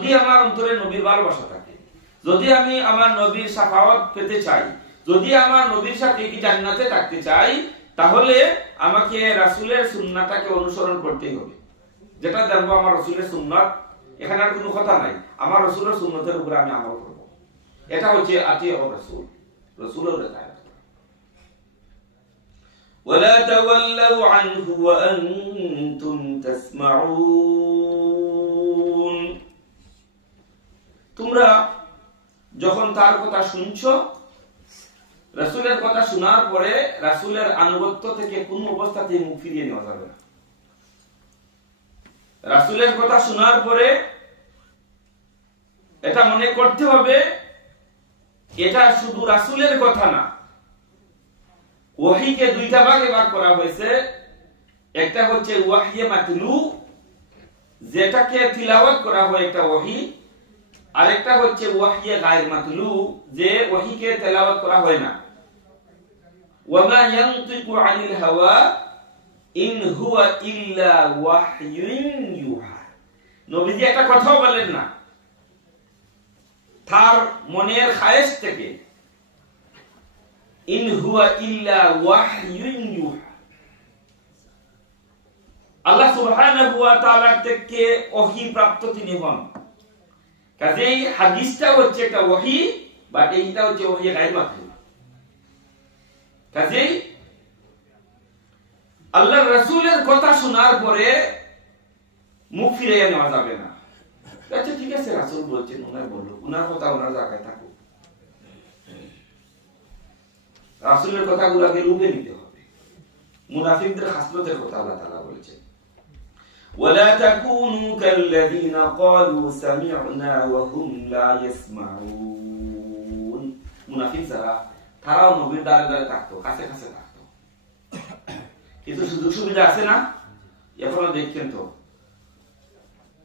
যদি আমার অন্তরে নবীর ভালোবাসা থাকে, যদি আমি আমার নবীর শাফাআত পেতে চাই, যদি আমার নবীর সাথে কি জান্নাতে থাকতে চাই, তাহলে আমাকে রাসূলের সুন্নাহটাকে অনুসরণ করতেই হবে। যেটা জানবো আমার রাসূলের সুন্নাত, এখানে আর কোনো কথা নাই, আমার রাসূলের সুন্নতের উপরে আমি আমল করব। এটা হচ্ছে আতিউ রাসূল, রাসূলের রেখায়ত। ওয়ালা তাওয়াল্লাউ আনহু ওয়া আনতুম তাসমাউন। তোমরা যখন তার কথা শুনছো, রাসূলের কথা শোনার পরে রাসূলের আনুগত্য থেকে কোন অবস্থাতেই মুখ ফিরিয়ে নেওয়া যাবে না। রাসূলের কথা শোনার পরে এটা মনে করতে হবে এটা শুধু রাসূলের কথা না, ওহীকে দুইটা ভাগে ভাগ করা হয়েছে। একটা হচ্ছে ওয়াহয়ে মাতলু, যেটাকে তিলাওয়াত করা হয় একটা ওহী, আরেকটা হচ্ছে ওয়াহয়ে গায়র মাতলু, যে ওহীকে তেলাওয়াত করা হয় না। ওয়ামা ইয়ানতিকু আনিল হাওয়া ইন হুয়া ইল্লা ওয়াহয়ুন ইউহা। নবীজি একটা কথাও বলেন না তার মনের খায়েশ থেকে, ইন হুয়া ইল্লা ওয়াহয়ুন ইউহা। আল্লাহ সুবহানাহু ওয়া তাআলা থেকে ওহী প্রাপ্ত তিনি হন। কাজেই হাদিসটা হচ্ছে একটা ওহী, বা এইটা হচ্ছে ওহী গায়র মাতলু। কাজেই আল্লাহর রাসূলের কথা শোনার পরে মুখ ফিরিয়ে নেওয়া যাবে না। আচ্ছা ঠিক আছে, রাসূল বলছেন, ওনার বলুক, ওনার কথা ওনার জায়গায় থাকুক। রাসূলের কথাগুলোকে রূপে নিতে হবে। মুনাফিকদের খাসলতের কথা আল্লাহ তাআলা বলেছেন, ওয়ালা তাকুনু কাল্লাযীনা ক্বালু সামি'না ওয়া হুম লা ইয়াসমাউন। মুনাফিক যারা, তারাও নবীর দ্বারে দ্বারে থাকতো, কাছে কাছে থাকতো, কিন্তু সুযোগ সুবিধা আছে না। এখনো দেখছেন তো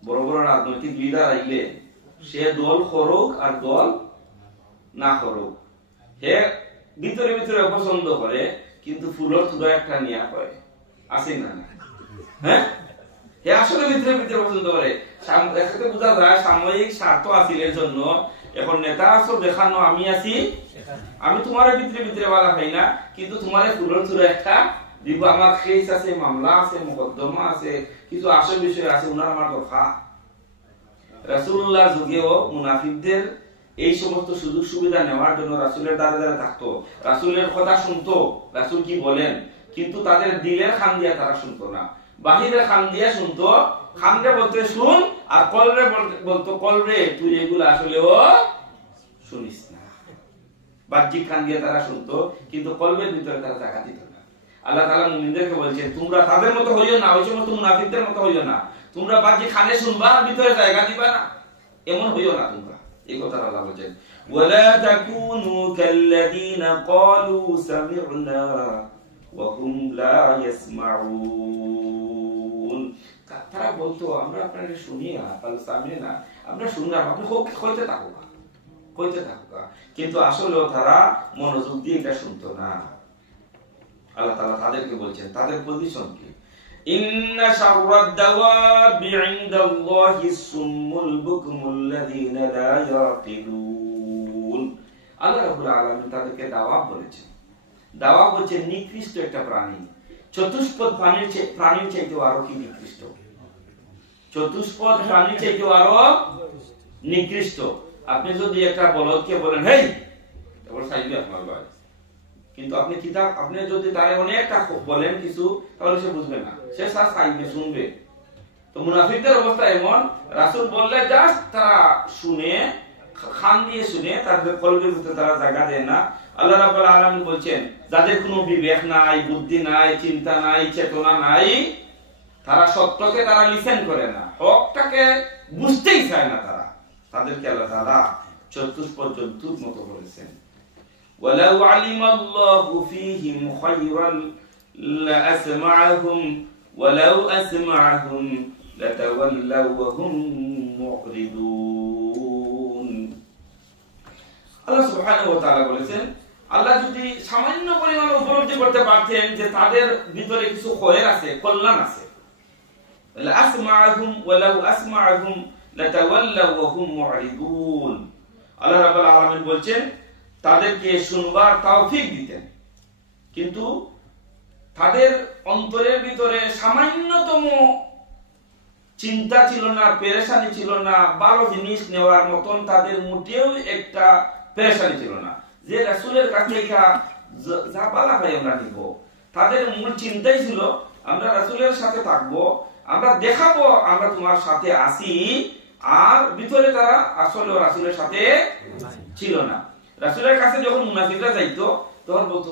বড় বড় রাজনৈতিক লিডার আইলে সে দল করুক আর দল না করুক, হে ভিতরে ভিতরে পছন্দ করে, কিন্তু ফুলের তুলা একটা নিয়ে হয়, আছে না? হ্যাঁ, হে আসলে ভিতরে ভিতরে পছন্দ করে। একসাথে বোঝা যায় সাময়িক স্বার্থ হাসিলের জন্য এখন নেতা আসো দেখানো আমি আছি, আমি তোমার ভিতরে ভিতরে বলা হয় না, কিন্তু তোমার ফুলের তুলা একটা দিব, আমার কেস আছে, মামলা আছে, মোকদ্দমা আছে, কিছু আসল বিষয় আছে, উনার আমার দরকার। রাসূলুল্লাহ যুগেও মুনাফিকদের এই সমস্ত সুযোগ সুবিধা নেওয়ার জন্য রাসূলের দ্বারে দ্বারে থাকতো, রাসূলের কথা শুনতো, রাসূল কি বলেন, কিন্তু তাদের দিলের খান দিয়া তারা শুনতো না, বাহিরের খান দিয়া শুনতো। খানরে বলতে শুন, আর কলরে বলতো কলরে তুই এগুলো আসলেও শুনিস না। বাহ্যিক খান দিয়ে তারা শুনতো, কিন্তু কলবের ভিতরে তারা জায়গা দিত না। আল্লাহ তাআলা মুমিনদেরকে বলছেন, তোমরা তাদের মতো হইও না, ওই সমস্ত মুনাফিকদের মতো হইও না। তোমরা বাহ্যিক খানে শুনবা, ভিতরে জায়গা দিবা না, এমন হইও না তোমরা। এই কথা আল্লাহ বলেন, ওয়ালা তাকুনু কাল্লাযীনা ক্বালু সামি'না ওয়া হুম লা ইয়াসমাউন। তারা বলতো আমরা আপনাকে শুনি না, কাল সামি'না, আমরা শুনলাম, আপনি কইতে থাকুক, কইতে থাকুক, কিন্তু আসলে তারা মনোযোগ দিয়ে এটা শুনতো না। আল্লাহ তাআলা তাদেরকে বলছেন তাদের পজিশন কি, ইন্না শাররাদ দাওয়াবি ইনদাল্লাহিস সুম্মুল বুকমুল্লাযীনা লা ইয়াকিলুন। আল্লাহ রাব্বুল আলামিন তাদেরকে দাওয়াব বলেছেন। দাওয়াব হচ্ছে নিকৃষ্ট একটা প্রাণী, চতুষ্পদ প্রাণীর চাইতেও আরো কি নিকৃষ্ট, চতুষ্পদ প্রাণীর চাইতেও আরো নিকৃষ্ট। আপনি যদি একটা বলদকে বলেন হেই তারপর সাইবে আপনার ভাই, কিন্তু আপনি কিতাব আপনি যদি তারে অনেকটা বলেন কিছু, তাহলে সে বুঝবে না, সে সাথ সাইবে শুনবে। তো মুনাফিকদের অবস্থা এমন, রাসূল বললে জাস্ট তারা শুনে, খান দিয়ে শুনে, তাদের কলবের ভিতরে তারা জায়গা দেয় না। আল্লাহ রাব্বুল আলামিন বলছেন, যাদের কোনো বিবেক নাই, বুদ্ধি নাই, চিন্তা নাই, চেতনা নাই, তারা সত্যকে তারা লিসেন করে না, হকটাকে বুঝতেই চায় না, তাদেরকে আল্লাহ তাআলা চতুষ্পদ জন্তুর মতো বলেছেন। ওয়ালাউ আলিমাল্লাহু ফীহিম খায়রান লাআসমা'হুম ওয়ালাউ আসমা'হুম লাতাওয়াল্লাউ ওয়া হুম মু'রিদুন। আল্লাহ সুবহানাহু ওয়া তাআলা বলেছেন, আল্লাহ যদি সামান্য পরিমাণ উপলব্ধি করতে পারতেন যে তাদের ভিতরে কিছু খয়র আছে, কল্যাণ আছে, লাআসমা'হুম ওয়ালাউ আসমা'হুম লাতাওয়াল্লাউ ওয়া হুম মু'রিদুন। আল্লাহ রাব্বুল আলামিন বলছেন তাদেরকে শুনবার তৌফিক দিতেন, কিন্তু তাদের অন্তরের ভিতরে সামান্যতম চিন্তা ছিল না, পেরেশানি ছিল না, ভালো জিনিস নেওয়ার মতন তাদের মোটেও একটা পেরেশানি ছিল না যে রাসূলের কাছ থেকে যা পালা পাই আমরা নিব। তাদের মূল চিন্তাই ছিল আমরা রাসূলের সাথে থাকবো, আমরা দেখাবো আমরা তোমার সাথে আছি, আর ভিতরে তারা আসলে রাসূলের সাথে ছিল না। রাসূলের কাছে যখন মুনাফিকরা যাইতো তখন বলতো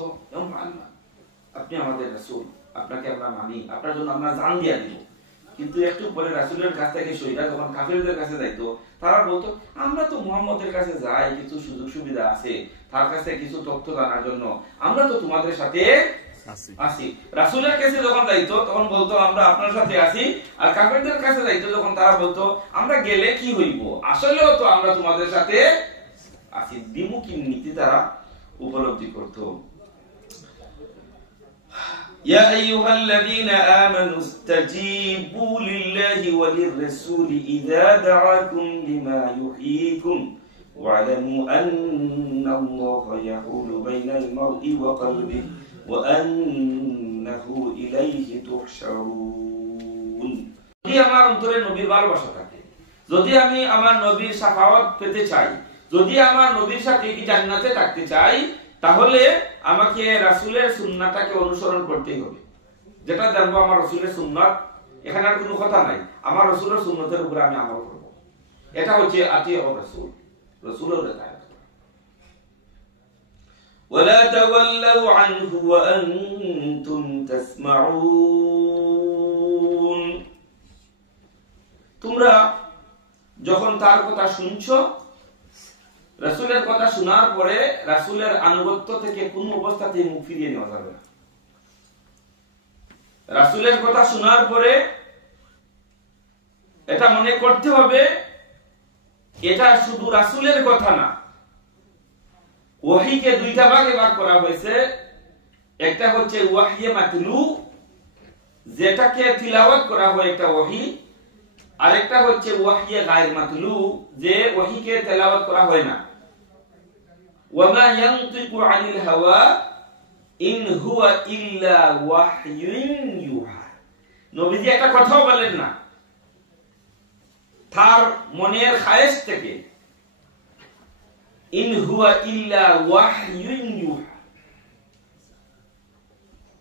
আপনি আমাদের রাসূল, আপনাকে আমরা মানি, আপনার জন্য আমরা জান দিয়া দিব। কিন্তু একটু পরে রাসূলের কাছ থেকে সইরা যখন কাফিরদের কাছে যাইতো তারা বলতো আমরা তো মুহাম্মদের কাছে যাই কিছু সুযোগ সুবিধা আছে, তার কাছে কিছু তথ্য জানার জন্য, আমরা তো তোমাদের সাথে আছি। রাসূলের কাছে যখন যাইতো তখন বলতো আমরা আপনার সাথে আছি, আর কাফিরদের কাছে যাইতো যখন তারা বলতো আমরা গেলে কি হইব, আসলেও তো আমরা তোমাদের সাথে আছি। দ্বিমুখী নীতি তারা উপলব্ধি করত। يا أيها الذين آمنوا استجيبوا لله وللرسول إذا دعاكم لما يحييكم واعلموا أن الله يحول بين المرء وقلبه وأنه إليه تحشرون। যদি আমার অন্তরে নবীর ভালোবাসা থাকে, যদি আমি আমার নবীর শাফাআত পেতে চাই, যদি আমার নবীর সাথে কি জান্নাতে থাকতে চাই, তাহলে আমাকে রাসূলের সুন্নাহটাকে অনুসরণ করতেই হবে। যেটা জানবো আমার রাসূলের সুন্নাহ, এখানে আর কোনো কথা নাই, আমার রাসূলের সুন্নতের উপরে আমি আমল করব। এটা হচ্ছে আতিউ রাসূল, রাসূলের কথা। ওয়ালা তাওয়াল্লাউ আনহু ওয়া আনতুম তাসমাউন। তোমরা যখন তার কথা শুনছো, রাসূলের কথা শোনার পরে রাসূলের আনুগত্য থেকে কোন অবস্থাতেই মুখ ফিরিয়ে নেওয়া যাবে না। রাসূলের কথা শোনার পরে এটা মনে করতে হবে এটা শুধু রাসূলের কথা না, ওহীকে দুইটা ভাগে ভাগ করা হয়েছে। একটা হচ্ছে ওয়াহয়ে মাতলু, যেটাকে তিলাওয়াত করা হয় একটা ওহী, আরেকটা হচ্ছে ওয়াহয়ে গায়র মাতলু, যে ওহীকে তেলাওয়াত করা হয় না। ওয়ামা ইয়ানতিকু আনিল হাওয়া ইন হুয়া ইল্লা ওয়াহয়ুন ইউহা। নবীজি একটা কথাও বলেন না তার মনের খায়েশ থেকে, ইন হুয়া ইল্লা ওয়াহয়ুন ইউহা।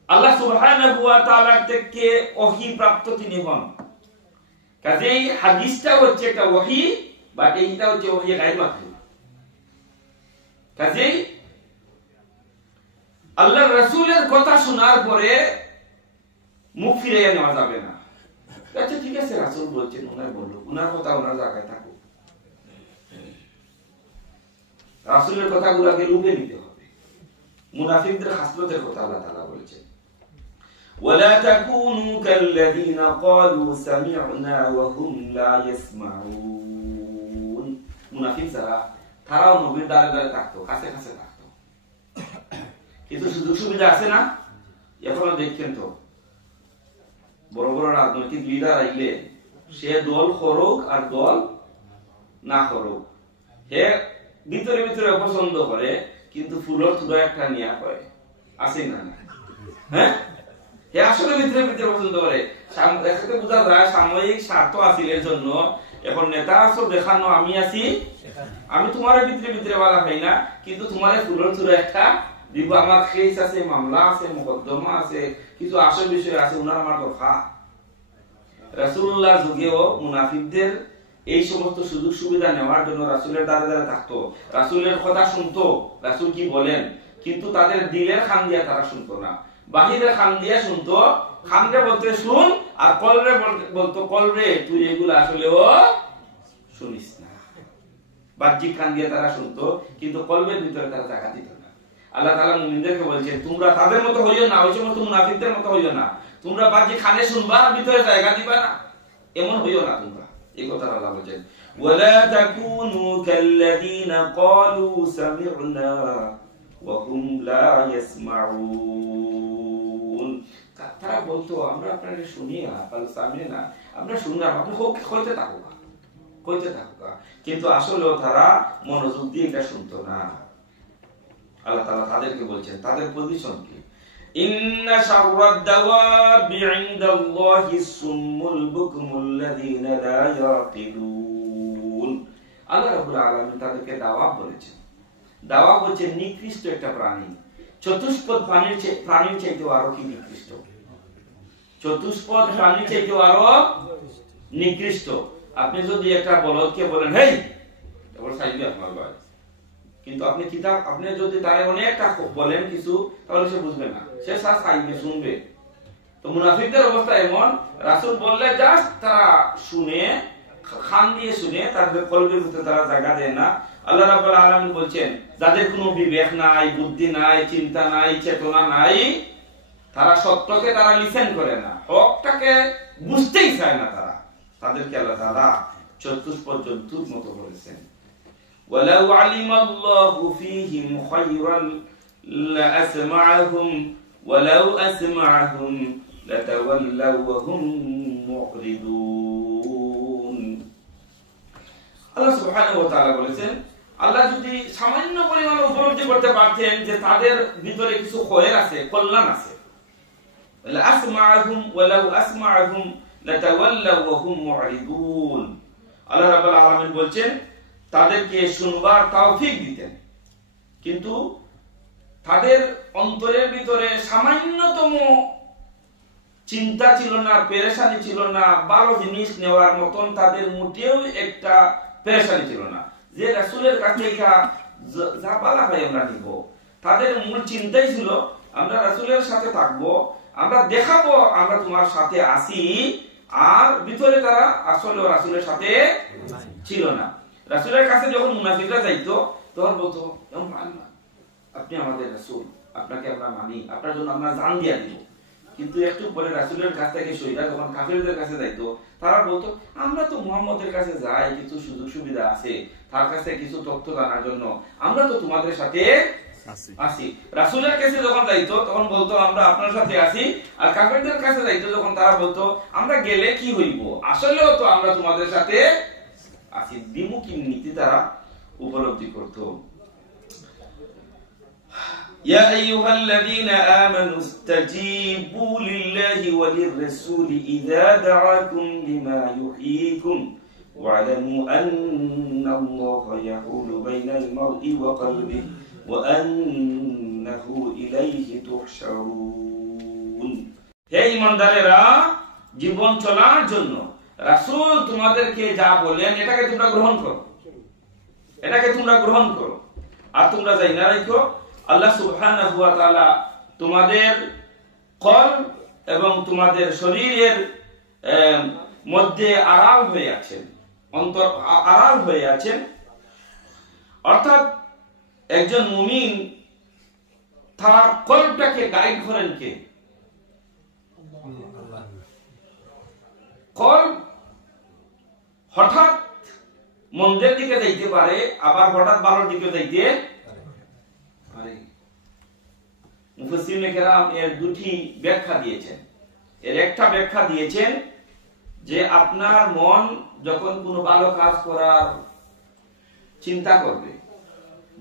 আল্লাহ সুবহানাহু ওয়া তাআলা থেকে ওহী প্রাপ্ত তিনি হন। কাজেই হাদিসটা হচ্ছে একটা ওহী, বাট এইটা হচ্ছে ওহী গায়র মাতলু। কাজেই আল্লাহর রাসূলের কথা শোনার পরে মুখ ফিরিয়ে নেওয়া যাবে না। আচ্ছা ঠিক আছে, রাসূল বলছেন, ওনার বলুক, ওনার কথা ওনার জায়গায় থাকুক। রাসূলের কথাগুলোকে লুকে নিতে হবে। মুনাফিকদের খাসলতের কথা আল্লাহ তাআলা বলেছেন, ওয়ালা তাকুনু কাল্লাযীনা ক্বালু সামি'না ওয়া হুম লা ইয়াসমাউন। মুনাফিক যারা, তারাও নবীর দ্বারে দ্বারে থাকতো, কাছে কাছে থাকতো, কিন্তু সুযোগ সুবিধা আছে না। এখনো দেখছেন তো বড় বড় রাজনৈতিক লিডার আইলে সে দল করুক আর দল না করুক, হে ভিতরে ভিতরে পছন্দ করে, কিন্তু ফুলর থুড়া একটা নিয়া করে, আছে না? হ্যাঁ, হে আসলে ভিতরে ভিতরে পছন্দ করে। একসাথে বোঝা যায় সাময়িক স্বার্থ হাসিলের জন্য এখন নেতা আসো দেখানো আমি আছি, আমি তোমার ভিতরে ভিতরে বলা হয় না, কিন্তু তোমার ফুলর থুড়া একটা দিব, আমার কেস আছে, মামলা আছে, মোকদ্দমা আছে, কিছু আসল বিষয় আছে, উনার আমার দরকার। রাসূলুল্লাহ যুগেও মুনাফিকদের এই সমস্ত সুযোগ সুবিধা নেওয়ার জন্য রাসূলের দ্বারে দ্বারে থাকতো, রাসূলের কথা শুনতো, রাসূল কি বলেন, কিন্তু তাদের দিলের খান দিয়া তারা শুনতো না, বাহিরের খান দিয়া শুনতো। খানরে বলতে শুন, আর কলরে বলতো কলরে তুই এগুলো আসলেও শুনিস না। বাহ্যিক খান দিয়ে তারা শুনতো, কিন্তু কলবের ভিতরে তারা জায়গা দিত না। আল্লাহ তাআলা মুমিনদেরকে বলছেন তোমরা তাদের মতো হইও না, ওই সমস্ত মুনাফিকদের মতো হইও না। তোমরা বাহ্যিক খানে শুনবা, ভিতরে জায়গা দিবা না, এমন হইও না তোমরা। এই কথা আল্লাহ বলেন, ওয়ালা তাকুনু কাল্লাযীনা ক্বালু সামি'না ওয়া হুম লা ইয়াসমাউন। তারা বলতো আমরা আপনাকে শুনি না, সামি'না, আমরা শুনলাম, আপনি হইতে থাকো। কইতে থাকুক, কিন্তু আসলে তারা মনোযোগ দিয়ে এটা শুনতো না। আল্লাহ তাআলা তাদেরকে বলছেন তাদের পজিশন কি, ইন্না শাররাদ দাওয়াবি ইনদাল্লাহিস সুম্মুল বুকমুল্লাযীনা লা ইয়াকিলুন। আল্লাহ রাব্বুল আলামিন তাদেরকে দাওয়াব বলেছেন। দাওয়াব হচ্ছে নিকৃষ্ট একটা প্রাণী, চতুষ্পদ প্রাণীর চাইতে আরো কি নিকৃষ্ট, চতুষ্পদ প্রাণীর চাইতে আরো নিকৃষ্ট। আপনি যদি একটা বলদকে বলেন হেই তারপর সাইবে আপনার ভাই, কিন্তু আপনি কিতাব আপনি যদি তারে অনেকটা বলেন কিছু, তাহলে সে বুঝবে না, সে সাইবে শুনবে। তো মুনাফিকদের অবস্থা এমন, রাসূল বললে জাস্ট তারা শুনে খান দিয়ে শুনে, তাদের কলবের ভিতরে তারা জায়গা দেয় না। আল্লাহ রাব্বুল আলামিন বলছেন যাদের কোনো বিবেক নাই, বুদ্ধি নাই, চিন্তা নাই, চেতনা নাই, তারা সত্যকে তারা লিসেন করে না, হকটাকে বুঝতেই চায় না, তাদেরকে আল্লাহ তাআলা চতুষ্পদ জন্তুর মতো বলেছেন। ওয়ালাউ আলিমাল্লাহু ফীহিম খায়রান লাআসমাআহুম ওয়ালাউ আসমাআহুম লাতাওয়াল্লাউ ওয়া হুম মুরিদুন। আল্লাহ সুবহানাহু ওয়া তাআলা বলেছেন আল্লাহ যদি সামান্য পরিমাণ উপলব্ধি করতে পারতেন যে তাদের ভিতরে কিছু খয়র আছে, কল্যাণ আছে, লাআসমাআহুম ওয়ালাউ আসমাআহুম লাতাওয়াল্লাউ ওয়া হুম মুরিদুন। আল্লাহ রাব্বুল আলামিন বলেন তাদেরকে শুনবার তৌফিক দিতেন, কিন্তু তাদের অন্তরের ভিতরে সামান্যতম চিন্তা ছিল না, পেরেশানি ছিল না, ভালো জিনিস নেওয়ার মতন তাদের মোটেও একটা পেরেশানি ছিল না, যে রাসূলের কাছে যা পালা হয় আমরা নিব। তাদের মূল চিন্তাই ছিল আমরা রাসূলের সাথে থাকবো, আমরা দেখাবো আমরা তোমার সাথে আছি, আর ভিতরে তারা আসলে রাসূলের সাথে ছিল না। রাসূলের কাছে যখন মুনাফিকরা যাইতো তখন বলতো আপনি আমাদের রাসূল, আপনাকে আমরা মানি, আপনার জন্য আমরা জান দিয়া দিব। কিন্তু একটু পরে রাসূলের কাছ থেকে সহিরা যখন কাফিরদের কাছে যাইতো, তারা বলতো আমরা তো মুহাম্মদের কাছে যাই, কিছু সুযোগ সুবিধা আছে, তার কাছে কিছু তথ্য জানার জন্য, আমরা তো তোমাদের সাথে আছি। রাসূলের কাছে যখন যাইতো তখন বলতো আমরা আপনার সাথে আছি, আর কাফিরদের কাছে যাইতো যখন তারা বলতো আমরা গেলে কি হইব, আসলেও তো আমরা তোমাদের সাথে আছি। দ্বিমুখী নীতি তারা উপলব্ধি করত। ইয়া আইয়ুহাল্লাযীনা আমানু ইসতাজীবু লিল্লাহি ওয়া লির-রাসূলি ইযা দাআকুম লিমা ইউহয়ীকুম ওয়া'লামু আন্নাল্লাহা ইয়াহুলু বাইনাল মারই ওয়া কলবিহি ওয়া আন্নাহু ইলাইহি তুহশারুন। হে ঈমানদারেরা, জীবন চলার জন্য রাসূল তোমাদেরকে যা বলেন এটাকে তোমরা গ্রহণ করো, এটাকে তোমরা গ্রহণ করো, আর তোমরা যাই না রাখো আল্লাহ সুবহানাহু ওয়া তাআলা তোমাদের কলব এবং তোমাদের শরীরের মধ্যে আড়াল হয়ে আছেন, অন্তর আড়াল হয়ে আছেন। অর্থাৎ একজন মুমিন তার কলবটাকে গাইড করেন কে? কলব হঠাৎ মন্দের দিকে যাইতে পারে, আবার হঠাৎ ভালোর দিকে যাইতে পারে। মুফাসসিরিনে কেরাম এর দুটি ব্যাখ্যা দিয়েছেন। এর একটা ব্যাখ্যা দিয়েছেন যে আপনার মন যখন কোনো ভালো কাজ করার চিন্তা করবে,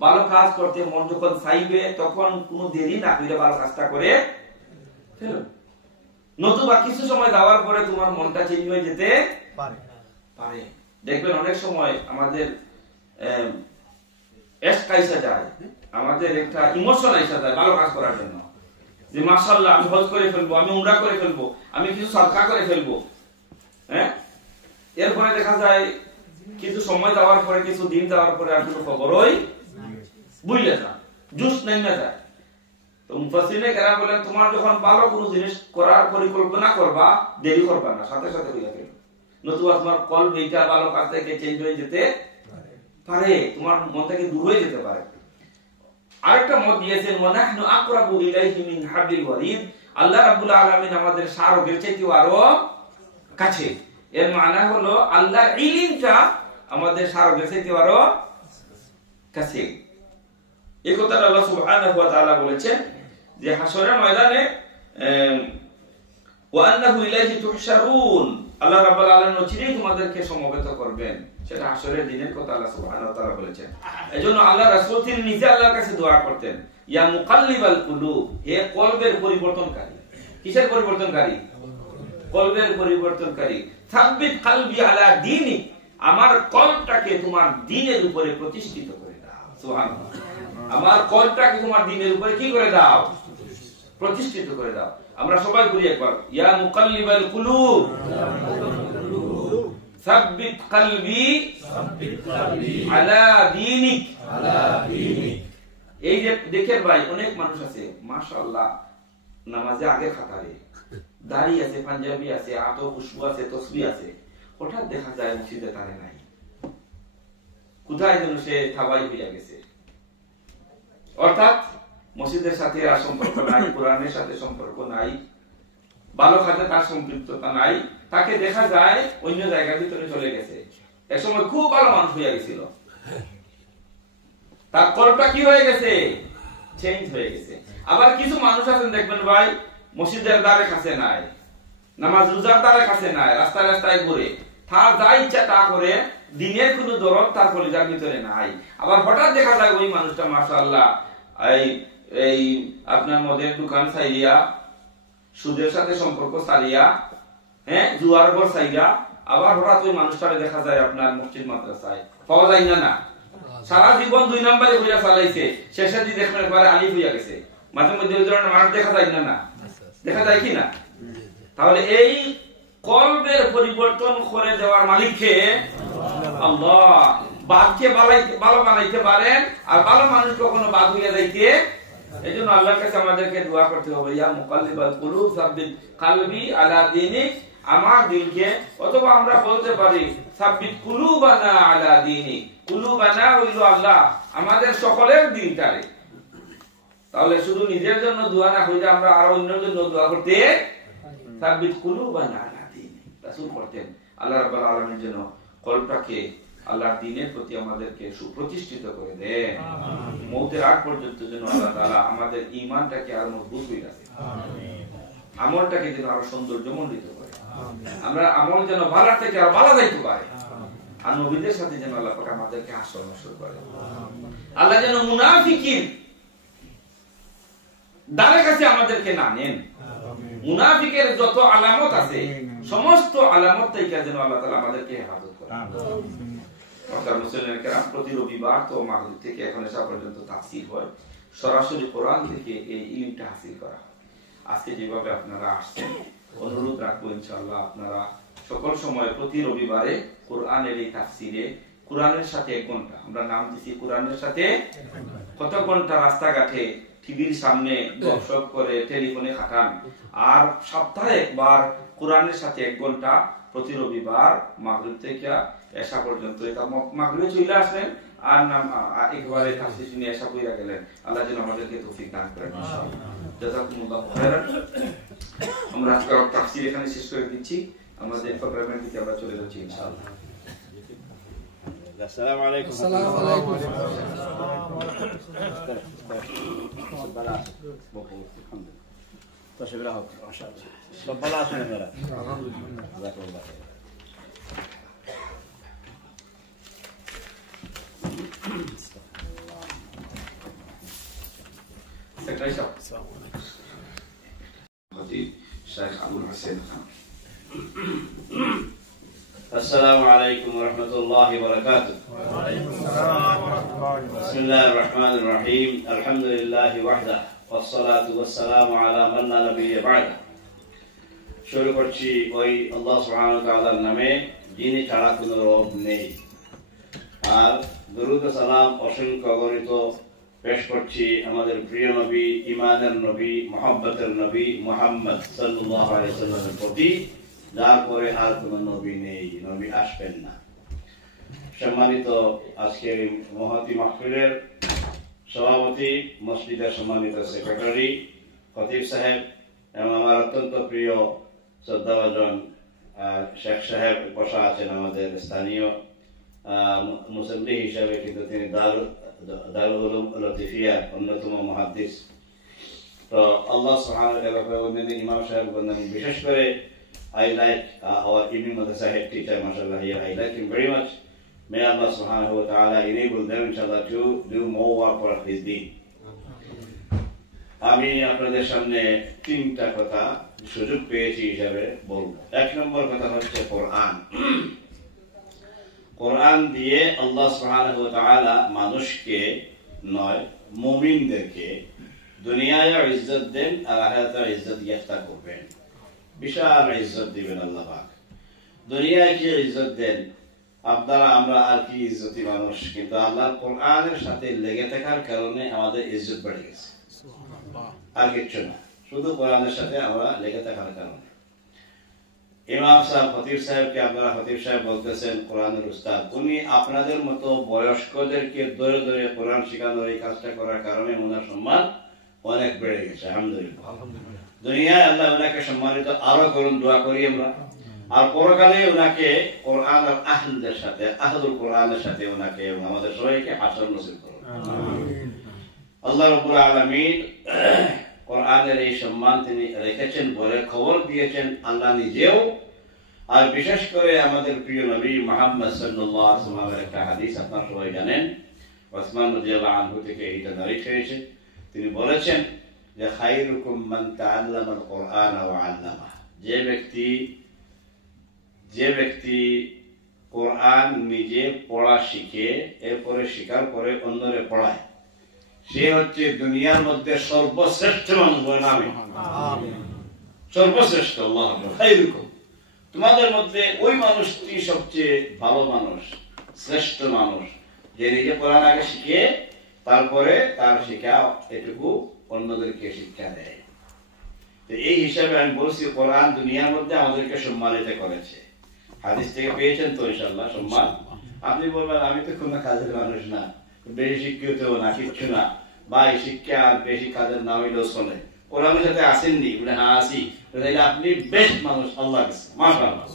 ভালো কাজ করতে মন যখন চাইবে, তখন কোনো দেরি না করে ভালো কাজটা করে ফেলো, নতুবা কিছু সময় যাওয়ার পরে তোমার মনটা চেঞ্জ হয়ে যেতে পারে। দেখবেন অনেক সময় আমাদের এসকাইসা যায়, আমাদের একটা ইমোশন আইসা যায় ভালো কাজ করার জন্য, যে মাশাআল্লাহ আমি হজ করে ফেলবো, আমি উমরা করে ফেলবো, আমি কিছু সাদকা করে ফেলবো। হ্যাঁ, এরপরে দেখা যায় কিছু সময় যাওয়ার পরে, কিছু দিন যাওয়ার পরে আর কোনো খবরই বুঝলে না, জুস নেই না যায়। তো মুফাসসিরিনে কেরাম বলেন তোমার যখন ভালো কোনো জিনিস করার পরিকল্পনা করবা, দেরি করবা না, সাথে সাথে হয়ে গেল, নতুবা তোমার কলব এইটা ভালো কাজ থেকে চেঞ্জ হয়ে যেতে পারে, তোমার মন থেকে দূর হয়ে যেতে পারে। আরেকটা মত দিয়েছেন ওয়ানাহনু আকরাবু ইলাইহি মিন হাবলিল ওয়ারিদ, আল্লাহ রাব্বুল আলামিন আমাদের শারকের চাইতে আরো কাছে। এর মানে হলো আল্লাহর ইলমটা আমাদের শারকের চাইতে আরো কাছে। এই কথাটা আল্লাহ সুবহানাহু ওয়া তাআলা বলেছেন যে হাসরের ময়দানে ওয়া আন্নাহু ইলাইহি তুহশারুন, আল্লাহ রাব্বুল আলামিন চিরেই তোমাদেরকে সমবেত করবেন, সেটা হাশরের দিনের কথা আল্লাহ সুবহানাহু ওয়া তাআলা বলেছেন। এজন্য আল্লাহ রাসূল তিনি নিজে আল্লাহর কাছে দোয়া করতেন, ইয়া মুকাল্লিবাল কুলুব, হে কলবের পরিবর্তনকারী। কিসের পরিবর্তনকারী? কলবের পরিবর্তনকারী। সাব্বিত কলবি আলা দীনিক, আমার কলবটাকে তোমার দ্বীনের উপরে প্রতিষ্ঠিত করে দাও। সুবহানাল্লাহ। আমার কলবটাকে তোমার দ্বীনের উপরে কি করে দাও? প্রতিষ্ঠিত করে দাও। আমরা সবাই বলি একবার, ইয়া মুকাল্লিবাল কুলুব সাব্বিত কলবি আলা দীনিক। এই যে দেখেন ভাই, অনেক মানুষ আছে মাশাআল্লাহ নামাজে আগে কাতারে, দাড়ি আছে, পাঞ্জাবি আছে, আতর খুশবু আছে, তসবিহ আছে, হঠাৎ দেখা যায় মসজিদে তারে নাই। কোথায় যেন সে থাবাই হইয়া গেছে। অর্থাৎ মসজিদের সাথে আর সম্পর্ক নাই, কোরআনের সাথে সম্পর্ক নাই, ভালো কাজে তার সম্পৃক্ততা নাই, তাকে দেখা যায় অন্য জায়গার ভিতরে চলে গেছে। একসময় খুব ভালো মানুষ হইয়া গেছিল, তার কলটা কি হয়ে গেছে? চেঞ্জ হয়ে গেছে। আবার কিছু মানুষ আছেন দেখবেন ভাই, মসজিদের দ্বারে কাছে নাই, নামাজ রোজার দ্বারে কাছে নাই, রাস্তায় রাস্তায় ঘুরে, তার যা ইচ্ছা তা করে, দিনের কোনো দরদ তার কলিজার ভিতরে নাই। আবার হঠাৎ দেখা যায় ওই মানুষটা মাশাআল্লাহ এই আপনার মদের দোকান চাইয়া, সুদের সাথে সম্পর্ক চালিয়া, হ্যাঁ, জুয়ার ঘর চাইয়া, আবার হঠাৎ ওই মানুষটারে দেখা যায় আপনার মসজিদ মাদ্রাসায় পাওয়া যায় না। সারা জীবন 2 নম্বরে হইয়া চালাইছে, শেষে দিয়ে দেখবেন একবারে আলিফ হইয়া গেছে। মাঝে মধ্যে ওই ধরনের মানুষ দেখা যায় না? দেখা যায় কি না? তাহলে এই কলবের পরিবর্তন করে দেওয়ার মালিক কে? আল্লাহ। বাদকে ভালো বানাইতে পারেন, আর ভালো মানুষ কখনো বাদ হইয়া যাইতে। এজন্য আল্লাহর কাছে আমাদেরকে দোয়া করতে হবে, ইয়া মুকাল্লিবাল কুলুব সাব্বিত কলবি আলা দীনিক, আমার দিলকে, অথবা আমরা বলতে পারি সাব্বিত কুলুবানা আলা দীনিক। কুলুবানা হইল আল্লাহ, আমাদের সকলের দিলটারে। তাহলে শুধু নিজের জন্য দোয়া না হইলে আমরা আরো অন্যের জন্য দোয়া করতে, সাব্বিত কুলুবানা আলা দীনিক রাসূল করতেন। আল্লাহ রাব্বুল আলামিন যেন কলবটাকে আল্লাহর দ্বীনের প্রতি আমাদেরকে সুপ্রতিষ্ঠিত করে দেন। মওতের আগ পর্যন্ত যেন আল্লাহ তাআলা আমাদের ঈমানটাকে আরো মজবুত করে রাখে, আমলটাকে যেন আরো সৌন্দর্যমণ্ডিত করে, আমরা আমল যেন ভালো থেকে আরো ভালো যাইতে পারে, আর নবীদের সাথে যেন আল্লাহ পাক আমাদেরকে হাসর নসর করে। আল্লাহ যেন মুনাফিকিন দ্বারে কাছে আমাদেরকে না নেন। মুনাফিকের যত আলামত আছে, সমস্ত আলামত থেকে যেন আল্লাহ তাআলা আমাদেরকে হেফাজত করে। প্রতি রবিবার তো মাগরিব থেকে এখন এসা পর্যন্ত তাফসীর হয়, সরাসরি কোরআন থেকে এই ইলমটা হাসিল করা। আজকে যেভাবে আপনারা আসছেন, অনুরোধ রাখবো ইনশাআল্লাহ আপনারা সকল সময় প্রতি রবিবারে কোরআনের এই তাফসীরে কোরআনের সাথে 1 ঘন্টা, আমরা নাম দিছি কোরআনের সাথে, কত ঘন্টা রাস্তাঘাটে টিভির সামনে গপসপ করে টেলিফোনে খাটান, আর সপ্তাহে একবার কোরআনের সাথে 1 ঘন্টা প্রতি রবিবার মাগরিব থেকে এশা পর্যন্ত। এটা মাগরিবে চলে আসলেন আর নাম একবারে তাফসীর শুনে এশা কইরা গেলেন। আল্লাহ যেন আমাদেরকে তৌফিক দান করেন ইনশাআল্লাহ। জাযাকুমুল্লাহু খাইরান। আমরা আজকে তাফসীর এখানে শেষ করে দিচ্ছি, আমাদের প্রোগ্রামের দিকে আমরা চলে যাচ্ছি ইনশাআল্লাহ। আসসালামু আলাইকুম। আসসালামু আলাইকুম। তো সেগুলা হোক মাশাআল্লাহ। সব ভালো আছেন আপনারা? আলহামদুলিল্লাহ। জাযাকাল্লাহ। সেক্রেটারি সাহেব, আসসালামু আলাইকুম। খতিব শেখ আবুল হোসেন খান। السلام عليكم ورحمة الله وبركاته. وعليكم السلام ورحمة الله وبركاته. بسم الله الرحمن الرحيم. الحمد لله وحده والصلاة والسلام على من لا نبي بعده. শুরু করছি ওই আল্লাহ সুবহানাহু ওয়া তাআলার নামে, যিনি ছাড়া কোনো রব নেই। আর দরুদ ও সালাম অসংখ্য অগণিত পেশ করছি আমাদের প্রিয় নবী, ঈমানের নবী, মুহাব্বতের নবী মুহাম্মদ সাল্লাল্লাহু আলাইহি ওয়াসাল্লামের প্রতি, যার পরে আর কোন নবী নেই, নবী আসবেন না। সম্মানিত আজকের মহতী মাহফিলের সভাপতি, মসজিদের সম্মানিত সেক্রেটারি, খতিব সাহেব এবং আমার অত্যন্ত প্রিয় শ্রদ্ধাভাজন শেখ সাহেব বসা আছেন, আমাদের স্থানীয় মুসল্লি হিসাবে, কিন্তু তিনি দারুল উলুম লতিফিয়ার অন্যতম মুহাদ্দিস। তো আল্লাহ সুবহানাহু ওয়া তাআলা অন্যান্য ইমাম সাহেব, বিশেষ করে I like our evening madrasa head teacher, mashallah, here. I like him very much. May Allah subhanahu wa ta'ala enable them, inshallah, to do more work for his deen. আমি আপনাদের সামনে তিনটা কথা সুযোগ পেয়েছি হিসাবে বলবো। এক নম্বর কথা হচ্ছে কোরআন। কোরআন দিয়ে আল্লাহ সুবহানাহু ওয়া তাআলা মানুষকে নয় মুমিনদেরকে দুনিয়ায় ইজ্জত দেন আর আখিরাতে ইজ্জত ইফতা করবেন। বিশাল ইজ্জত দিবেন আল্লাহ পাক। দুনিয়ায় কি ইজ্জত দেন আপনারা আমরা আর কি ইজ্জতি মানুষ, কিন্তু আল্লাহর কোরআনের সাথে লেগে থাকার কারণে আমাদের ইজ্জত বেড়ে গেছে, আর কিছু না, শুধু কোরআনের সাথে আমরা লেগে থাকার কারণে। ইমাম সাহেব খতিব সাহেবকে আপনারা খতিব সাহেব বলতেছেন কোরআনের উস্তাদ, উনি আপনাদের মতো বয়স্কদেরকে ধরে ধরে কোরআন শেখানোর এই কাজটা করার কারণে ওনার সম্মান অনেক বেড়ে গেছে, আলহামদুলিল্লাহ। দুনিয়ায় আল্লাহ ওনাকে সম্মানিত আরো করুন, দোয়া করি আমরা। আর পরকালে ওনাকে কোরআন আর আহলদের সাথে, আহলুল কোরআনের সাথে ওনাকে এবং আমাদের সবাইকে হাসর নসিব করুন। আল্লাহ রাব্বুল আলামিন কোরআনের এই সম্মান তিনি রেখেছেন বলে খবর দিয়েছেন আল্লাহ নিজেও। আর বিশেষ করে আমাদের প্রিয় নবী মুহাম্মদ সাল্লাল্লাহু আলাইহি ওয়াসাল্লামের একটা হাদিস আপনারা সবাই জানেন, ওসমান রাদিয়াল্লাহু আনহু থেকে এটা নারিত হয়েছে। তিনি বলেছেন যে খায়রুকুম মান তাআল্লামাল কোরআন ওয়া আল্লামা, যে ব্যক্তি কোরআন নিজে পড়া শিখে এরপরে শিখার পরে অন্যরে পড়ায়, সে হচ্ছে দুনিয়ার মধ্যে সর্বশ্রেষ্ঠ মানুষ। বলেন আমিন। সর্বশ্রেষ্ঠ আল্লাহ খায়রুকুম, তোমাদের মধ্যে ওই মানুষটি সবচেয়ে ভালো মানুষ, শ্রেষ্ঠ মানুষ, যে নিজে কোরআন আগে শিখে তারপরে তার শিক্ষা এটুকু অন্যদেরকে শিক্ষা দেয়। তো এই হিসাবে আমি বলছি কোরআন দুনিয়ার মধ্যে আমাদেরকে সম্মানিত করেছে। হাদিস থেকে পেয়েছেন তো ইনশাআল্লাহ সম্মান। আপনি বলবেন আমি তো কোনো কাজের মানুষ না, বেশি শিক্ষিত না, কিচ্ছু না, বা এই শিক্ষা আর বেশি কাজের না হইলেও চলে, কোরআনের সাথে আসেননি বলে হ্যাঁ আসি, তাহলে আপনি বেস্ট মানুষ আল্লাহর কাছে, মাশাআল্লাহ।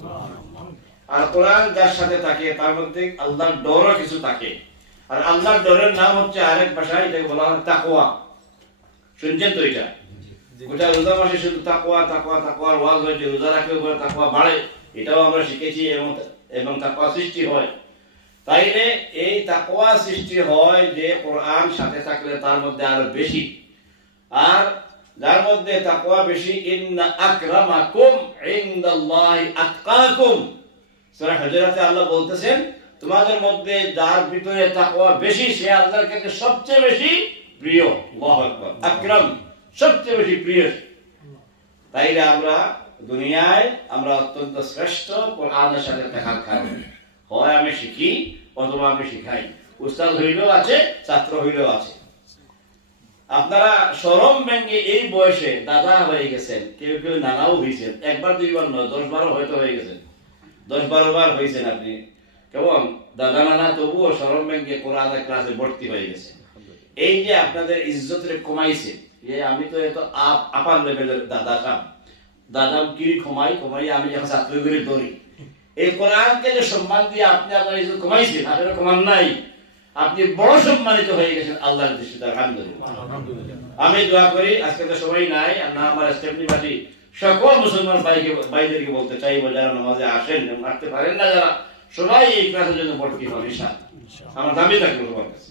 আর কোরআন যার সাথে থাকে তার মধ্যে আল্লাহর ডরও কিছু থাকে। আর আল্লাহর ডরের নাম হচ্ছে আরেক ভাষায় এটাকে বলা হয় তাকওয়া। শুনছেন তো? এটা গোটা রোজা মাসে শুধু তাকওয়া তাকওয়া তাকওয়ার ওয়াজ হয়, যে রোজা রাখলে পরে তাকওয়া বাড়ে, এটাও আমরা শিখেছি এবং তাকওয়া সৃষ্টি হয়। তাইলে এই তাকওয়া সৃষ্টি হয় যে কোরআন সাথে থাকলে তার মধ্যে আরো বেশি। আর যার মধ্যে তাকওয়া বেশি, ইন্না আকরামাকুম ইনদাল্লাহি আতকাকুম, সূরা হুজুরাতে আল্লাহ বলতেছেন তোমাদের মধ্যে যার ভিতরে তাকওয়া বেশি সে আল্লাহর কাছে সবচেয়ে বেশি প্রিয়। আল্লাহু আকবার। আকরাম সবচেয়ে বেশি প্রিয়। তাইলে আমরা দুনিয়ায় আমরা অত্যন্ত শ্রেষ্ঠ কোরআনের সাথে থাকার কারণে, হয় আমি শিখি অথবা আমি শিখাই, উস্তাদ হইলেও আছে, ছাত্র হইলেও আছে। আপনারা শরম ভেঙে এই বয়সে দাদা হয়ে গেছেন, কেউ কেউ নানাও হয়েছেন, একবার দুইবার নয় 10-12 হয়তো হয়ে গেছেন, 10-12 বার হয়েছেন আপনি, কেমন দাদা নানা, তবুও শরম ভেঙে কোরআনের ক্লাসে ভর্তি হয়ে গেছে। এই যে আপনাদের ইজ্জতের কমাইছে, যে আমি তো এত আপার লেভেলের দাদা কাম, দাদা কি কমাই আমি যখন ছাত্রগুলি ধরি, এই কোরআনকে যে সম্মান দিয়ে আপনি আপনার ইজ্জত কমাইছেন, আপনারা কমান নাই, আপনি বড় সম্মানিত হয়ে গেছেন আল্লাহর দৃষ্টিতে, আলহামদুলিল্লাহ। আমি দোয়া করি, আজকে তো সবাই নাই, না আমার স্টেপনিবাসী সকল মুসলমান ভাইদেরকে বলতে চাইবো, যারা নামাজে আসেন এবং আসতে পারেন না, যারা সবাই এই ক্লাসের জন্য ভর্তি হন ইনশাআল্লাহ, আমার দাবি থাকবে সবার কাছে।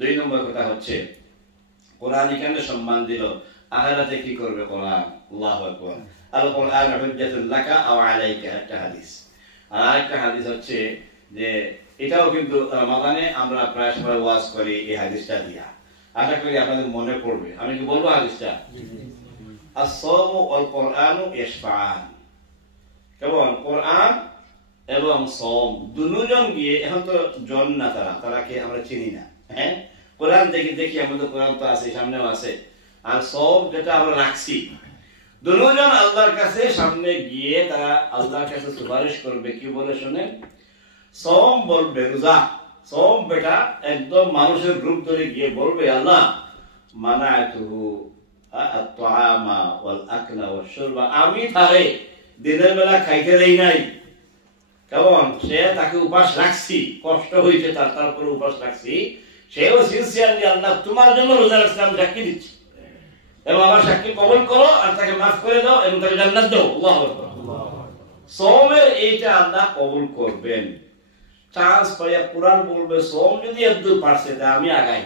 2 নম্বর কথা হচ্ছে কোরআন এখানে সম্মান দিল, আখিরাতে কি করবে কোরআন? আল্লাহু আকবার। আল কোরআন হুজ্জাতুল লাকা আও আলাইকা, একটা হাদিস। আর একটা হাদিস হচ্ছে যে এটাও কিন্তু রমাদানে আমরা প্রায় সময় ওয়াজ করি এই হাদিসটা দিয়া, আশা করি আপনাদের মনে পড়বে। আমি কি বলবো হাদিসটা? আস-সাওমু ওয়াল কোরআনু ইয়াশফাআন, কেবল কোরআন এবং সওম দুজন গিয়ে, এখন তো জন না তারাকে আমরা চিনি না, হ্যাঁ, কোরআন দেখি আমাদের কোরআন তো আছে, সামনেও আছে, আর সওম যেটা আমরা রাখছি, দুজন আল্লাহর কাছে সামনে গিয়ে তারা আল্লাহর কাছে সুপারিশ করবে। কি বলে শুনেন? সওম বলবে, রোজা, সওম বেটা একদম মানুষের রূপ ধরে গিয়ে বলবে, আল্লাহ মানাতুহু আত-তাআমা ওয়াল আকলা ওয়াশ শুরবা, আমি তারে দিনের বেলা খাইতে দেই নাই, কেমন সে তাকে উপাস রাখছি, কষ্ট হইছে তারপরে উপাস রাখছি, সেও সিনসিয়ারলি আল্লাহ তোমার জন্য রোজা রাখছি, আমি সাক্ষী দিচ্ছি এবং আমার সাক্ষী কবুল করো আর তাকে মাফ করে দাও এবং তাকে জান্নাত দাও। আল্লাহু আকবার। সওমের এইটা আল্লাহ কবুল করবেন। চান্স পাইয়া কোরআন বলবে সওম যদি একদম পারছে তা আমি আগাই,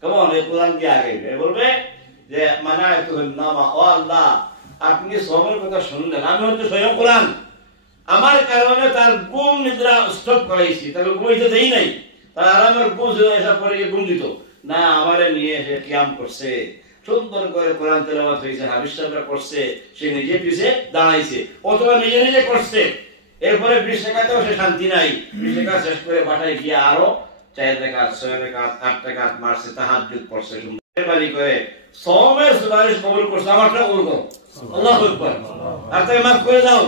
কেমন এই কোরআন দিয়ে আগাইবে, বলবে যে মানায়তুহুন নামা, ও আল্লাহ আপনি সওমের কথা শুনলেন, আমি হয়তো স্বয়ং কোরআন আমার কারণে তার ঘুম নিদ্রা স্টপ করাইছি, তাকে ঘুমাইতে দেই নাই, তার আরামের ঘুম এসব করে ঘুম দিত না, আমারে নিয়ে এসে কিয়াম করছে, সুন্দর করে কোরআন তেলাওয়াত হয়েছে, হাফিজ সাহেবরা করছে, সে নিজে পিছে দাঁড়াইছে অথবা নিজে নিজে করছে, এরপরে 20 টাকাতেও সে শান্তি নাই, 20 টাকা শেষ করে বাটায় গিয়ে আরো 4 রাকাত 6 রাকাত 8 রাকাত মারছে, তাহাজ্জুদ পড়ছে, মেহরবানি করে সওমের সুপারিশ কবুল করছে, আমারটা কবুল করো, আল্লাহু আকবার, আর তাকে মাফ করে দাও,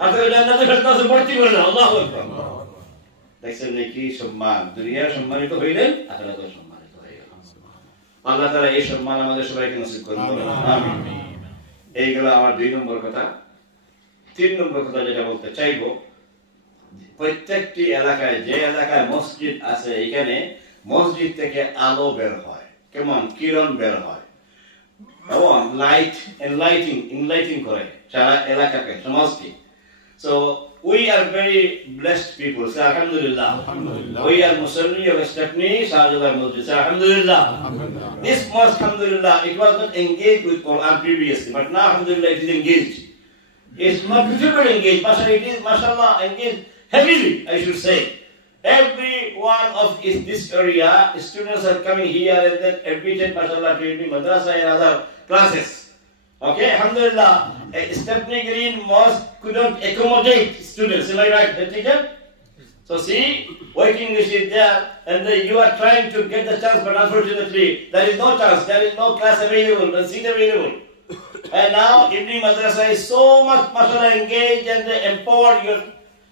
আর তাকে জান্নাতে ফেরদাউসে ভর্তি করে দাও, আল্লাহু আকবার। দেখছেন কি সম্মান, দুনিয়ার সম্মানিত হইলেন, আখিরাতেও সম্মানিত হয়ে গেল। আল্লাহ তাআলা এই সম্মান আমাদের সবাইকে নসিব করুন, আমিন। এইগুলো আমার 2 নম্বর কথা। 3 নম্বর কথা যেটা বলতে চাইবো, প্রত্যেকটি এলাকায়, যে এলাকায় মসজিদ আছে, এখানে মসজিদ থেকে আলো বের হয়, কেমন কিরণ বের হয়, এবং লাইট এনলাইটিং করে সারা এলাকাকে, সমাজকে। So we are very blessed people. Say alhamdulillah. We are Muslims of Stepney Shahjalah Masjid. Say alhamdulillah. This mosque, alhamdulillah, it was not engaged with Quran previously, but now alhamdulillah it is engaged. It's not beautiful engaged, but it is mashallah engaged heavily, I should say. Every one of this area, students are coming here and then admitted mashallah to the madrasa and other classes. Okay, alhamdulillah, Stepney Green Mosque couldn't accommodate students, am I right, teacher? So see, waiting list is there, and you are trying to get the chance, but unfortunately, there is no chance, there is no class available, no seat available. And now, evening madrasa is so much, mashallah, engaged and empower your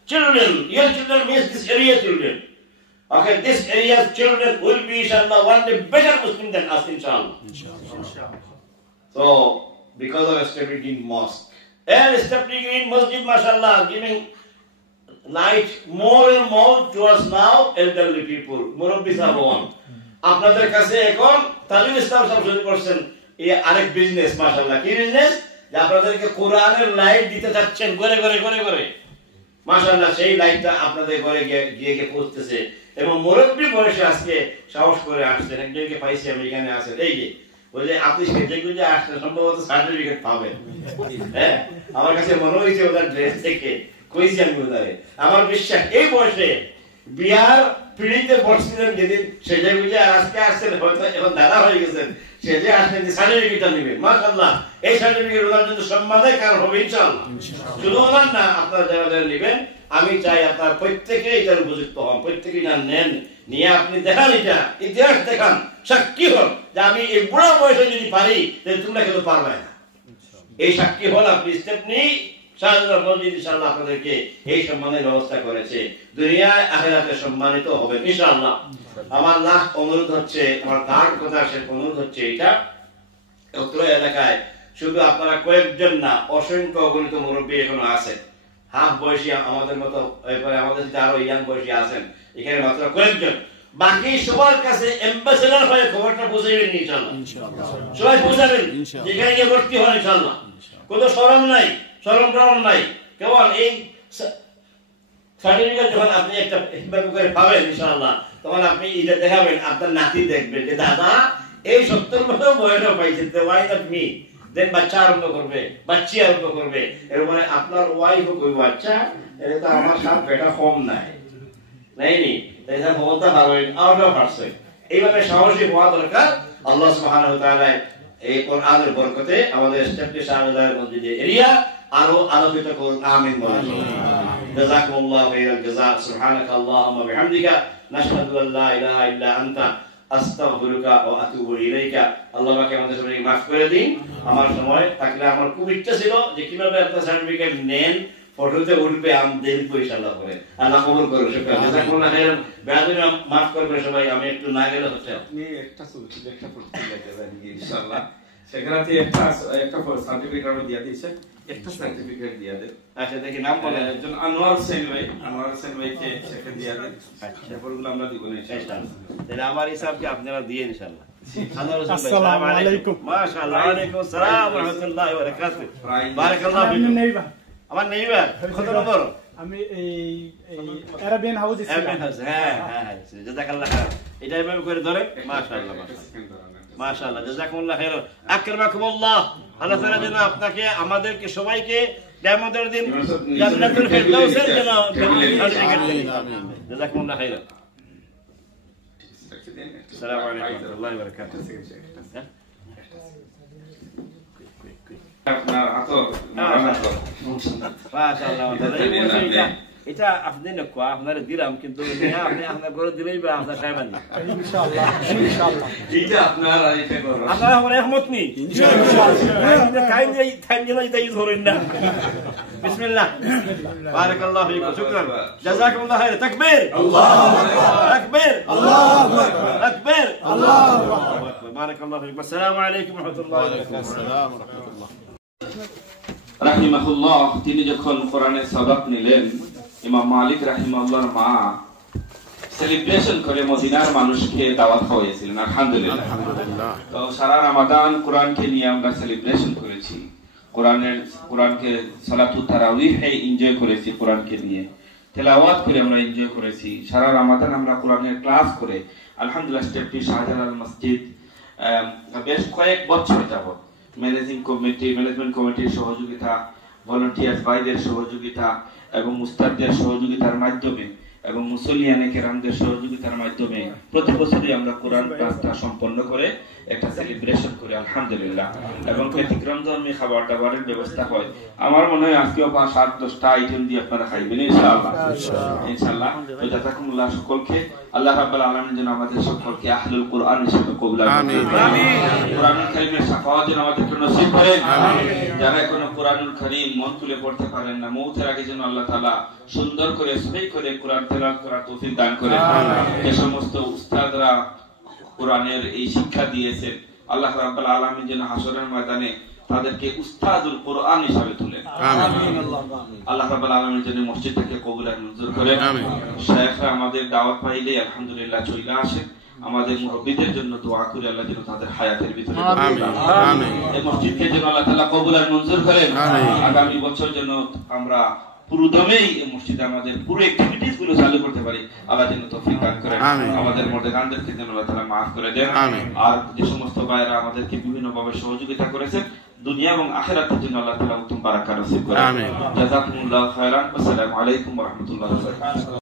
children. Your children means this area children. Okay, this area's children will be, inshallah, one day better Muslim than us, inshallah. So, because of Stepney Green Mosque. And Stepney Green Masjid, mashallah, giving light more and more towards now elderly people. Murabbi Sahaban. আপনাদের কাছে এখন তালিম ইসলাম সব শুরু করছেন এই আরেক business, মাশাআল্লাহ। কি বিজনেস? যে আপনাদেরকে কোরআনের লাইট দিতে যাচ্ছেন ঘরে ঘরে, মাশাআল্লাহ। সেই লাইটটা আপনাদের ঘরে গিয়ে পৌঁছতেছে, এবং মুরব্বি বয়সে আজকে সাহস করে আসছেন। একজনকে পাইছি আমি এখানে আছেন, এই যে বলে আপনি সেজে গুজে আসলে সম্ভবত সার্টিফিকেট পাবেন। হ্যাঁ, আমার কাছে মনে হয়েছে ওদের ড্রেস থেকে, কইছি আমি ওদের, আমার বিশ্বাস এই বয়সে বিয়ার পিড়িতে বসছিলেন যেদিন সেজে গুজে, আর আজকে আসছেন হয়তো এখন দাদা হয়ে গেছেন, সেজে আসছেন যে সার্টিফিকেটটা নেবেন, মাশাআল্লাহ। এই সার্টিফিকেট ওনার জন্য সম্মানের কারণ হবে ইনশাআল্লাহ। শুধু ওনার না, আপনারা যারা নেবেন, আমি চাই আপনারা প্রত্যেকে এটার উপযুক্ত হন, প্রত্যেকে এটা নেন, নিয়ে আপনি দেখান, এটা ইতিহাস দেখান, সাক্ষী হন যে আমি এই বুড়া বয়সে যদি পারি তাহলে তোমরা কিন্তু পারবে না। এই সাক্ষী হন আপনি। স্টেপনি শাহজালাল মসজিদ ইনশাআল্লাহ আপনাদেরকে এই সম্মানের ব্যবস্থা করেছে, দুনিয়ায় আখিরাতে সম্মানিত হবে ইনশাআল্লাহ। আমার লাস্ট অনুরোধ হচ্ছে, আমার তার কথা শেষ অনুরোধ হচ্ছে এটা, অত্র এলাকায় শুধু আপনারা কয়েকজন না, অসংখ্য অগণিত মুরব্বী এখনো আছে, হাফ বয়সী আমাদের মতো, এরপরে আমাদের সাথে আরো ইয়াং বয়সী আছেন, এখানে মাত্র কয়েকজন। বাকি সবার কাছে এম্বাসেডর হয়ে খবরটা পৌঁছাবেন ইনশাআল্লাহ, সবাই পৌঁছাবেন, যেখানে গিয়ে ভর্তি হন ইনশাআল্লাহ। কোনো শরম নাই, শরম নাই, কেবল এই সার্টিফিকেট যখন আপনি একটা এইভাবে করে পাবেন ইনশাআল্লাহ, তখন আপনি এটা দেখাবেন, আপনার নাতি দেখবেন যে দাদা এই 70 বছর বয়সও পাইছে, ওয়াই নট মি। দেন বাচ্চা আরম্ভ করবে, বাচ্চি আরম্ভ করবে, এরপরে আপনার ওয়াইফও কইব, আচ্ছা এটা তো আমার সাথে বেটা কম নাই, নাইনি তাই যা বলতে পারবেন, আরও পারছে। এইভাবে সাহসী হওয়া দরকার। আল্লাহ সুবহানাহু ওয়া তাআলা এই কোরআনের বরকতে আমাদের স্টেপনি শাহজালাল মসজিদের এরিয়া আরো আলোকিত করুন, আমিন বলেন। জাযাকুমুল্লাহু খাইরাল জাযা। সুবহানাকা আল্লাহুম্মা বিহামদিকা নাশহাদু আল্লা ইলাহা ইল্লা আনতা আস্তাগফিরুকা ওয়া আতুবু ইলাইকা। আল্লাহ পাক আমাদের সবাইকে মাফ করে দিন। আমার সময় থাকলে আমার খুব ইচ্ছা ছিল যে কিভাবে একটা সার্টিফিকেট নেন, ফটোতে উঠবে, আমি দেখব ইনশাআল্লাহ করে। আল্লাহ কবুল করুন। শুকরান, জাযাকুমুল্লাহু খাইরান। বেয়াদবিনা মাফ করবে সবাই, আমি একটু না গেলে হচ্ছে। আপনি একটা ছবি একটা পড়তে যাবেন ইনশাআল্লাহ, সেখানে একটা সার্টিফিকেটও দিয়ে দিয়েছেন, একটা সার্টিফিকেট দিয়ে দেন। আচ্ছা দেখি নাম বলেন। একজন আনোয়ার হোসেন ভাইকে সেখানে দিয়ে দেন, সেগুলো আমরা দিব না ইনশাআল্লাহ। তাহলে আমার হিসাবকে আপনারা দিয়ে ইনশাআল্লাহ। আসসালামু আলাইকুম। মাশাআল্লাহ। ওয়া আলাইকুম আসসালাম ওয়া রাহমাতুল্লাহি ওয়া বারাকাতুহু। বারাকাল্লাহু ফিকুম। আমার নেইবার কত নম্বর আমি এই আরাবিয়ান হাউস হ্যাঁ জাযাকাল্লাহ খাইর এটা এভাবে করে ধরে মাশাআল্লাহ মাশাআল্লাহ জাযাকুমুল্লাহ খাইর আকরামাকুমুল্লাহ আল্লাহ তাআলা যেন আপনাকে আমাদেরকে সবাইকে কিয়ামতের দিন জান্নাতুল ফিরদাউসের যেন সার্টিফিকেট দেন জাযাকুমুল্লাহ খাইর আসসালামু আলাইকুম ওয়া রাহমাতুল্লাহি ওয়া বারাকাতুহু আপনার হাতও মাশাআল্লাহ এটা আপনি না কো আপনারে দিলাম কিন্তু আপনি আপনার ঘরে দিলেই বা আপনার খাইবেন না ইনশাআল্লাহ ইনশাআল্লাহ এইটা আপনার এটা করো আপনারা আমার একমত নি ইনশাআল্লাহ কাইন যাই টাইম দিলে তাই ধরেন না বিসমিল্লাহ বারাকাল্লাহু ফিকুম শুকরান জাযাকুমুল্লাহ খাইর তাকবীর আল্লাহু আকবার আল্লাহু আকবার আল্লাহু আকবার বারাকাল্লাহু ফিকুম আসসালামু আলাইকুম ওয়া রাহমাতুল্লাহি ওয়া বারাকাতুহু আসসালাম ওয়া রাহমাতুল্লাহ রাহিমাহুল্লাহ তিনি যখন কোরআনের সবক নিলেন ইমাম মালিক রাহিমাহুল্লাহর মা সেলিব্রেশন করে মদিনার মানুষকে দাওয়াত খাওয়াইছিলেন আলহামদুলিল্লাহ তো সারা রমাদান কোরআনকে নিয়ে আমরা সেলিব্রেশন করেছি কোরআনকে সালাতুত তারাউইহে এনজয় করেছি কোরআনকে নিয়ে তেলাওয়াত করে আমরা এনজয় করেছি সারা রমাদান আমরা কোরআনের ক্লাস করে আলহামদুলিল্লাহ স্টেপটি শাহজালাল মসজিদ বেশ কয়েক বছর যাবত ম্যানেজমেন্ট কমিটির সহযোগিতা ভলান্টিয়ার্স ভাইদের সহযোগিতা এবং মুস্তাদদের সহযোগিতার মাধ্যমে এবং মুসলিয়ানে কেরামদের সহযোগিতার মাধ্যমে প্রতি বছরই আমরা কোরআন ক্লাসটা সম্পন্ন করে একটা সেলিব্রেশন করি আলহামদুলিল্লাহ এবং ব্যতিক্রম ধর্মী খাবার দাবারের ব্যবস্থা হয় আমার মনে হয় আজকেও 7-10টা আইটেম দিয়ে আপনারা খাইবেন ইনশাআল্লাহ তো জাযাকুমুল্লাহ সকলকে আল্লাহ রাব্বুল আলামিন যেন আমাদের সকলকে আহলুল কোরআন হিসেবে কবুল করেন আমিন কোরআনুল কারীমের শাফাআত যেন আমাদেরকে নসিব করেন আমিন যারা এখনো কোরআনুল কারীম মন খুলে পড়তে পারেন না মওতের আগে যেন আল্লাহ তাআলা সুন্দর করে সহি করে কোরআন তেলাওয়াত করার তৌফিক দান করেন যে সমস্ত উস্তাদরা কোরআনের এই শিক্ষা দিয়েছেন আল্লাহ রাব্বুল আলামিন যেন হাশরের ময়দানে তাদেরকে উস্তাদুল কোরআন হিসেবে তুলেন আমিন আল্লাহ রাব্বুল আলামিন যেন মসজিদটাকে কবুল আর মঞ্জুর করেন আমিন শায়েখরা আমাদের দাওয়াত পাইলে আলহামদুলিল্লাহ চলে আসেন আমাদের মুরব্বিদের জন্য দোয়া করি আল্লাহ যেন তাদের হায়াতের ভিতরে আমিন এই মসজিদকে যেন আল্লাহ তাআলা কবুল আর মঞ্জুর করেন আগামী বছর যেন আমরা পুরোদমেই এই মসজিদে আমাদের পুরো অ্যাক্টিভিটিস গুলো চালু করতে পারি আল্লাহ যেন তৌফিক দান করেন আমাদের মুরতাদানদেরকে যেন আল্লাহ তাআলা maaf করে দেন আর যে সমস্ত ভাইরা আমাদেরকে বিভিন্ন ভাবে সহযোগিতা করেছেন দুনিয়া এবং আখিরাতের জন্য আল্লাহ তাআলা উত্তম বারাকা নসিব করেন আমিন জাযাকুমুল্লাহু খাইরান আসসালামু আলাইকুম ওয়া রাহমাতুল্লাহি ওয়া বারাকাতুহু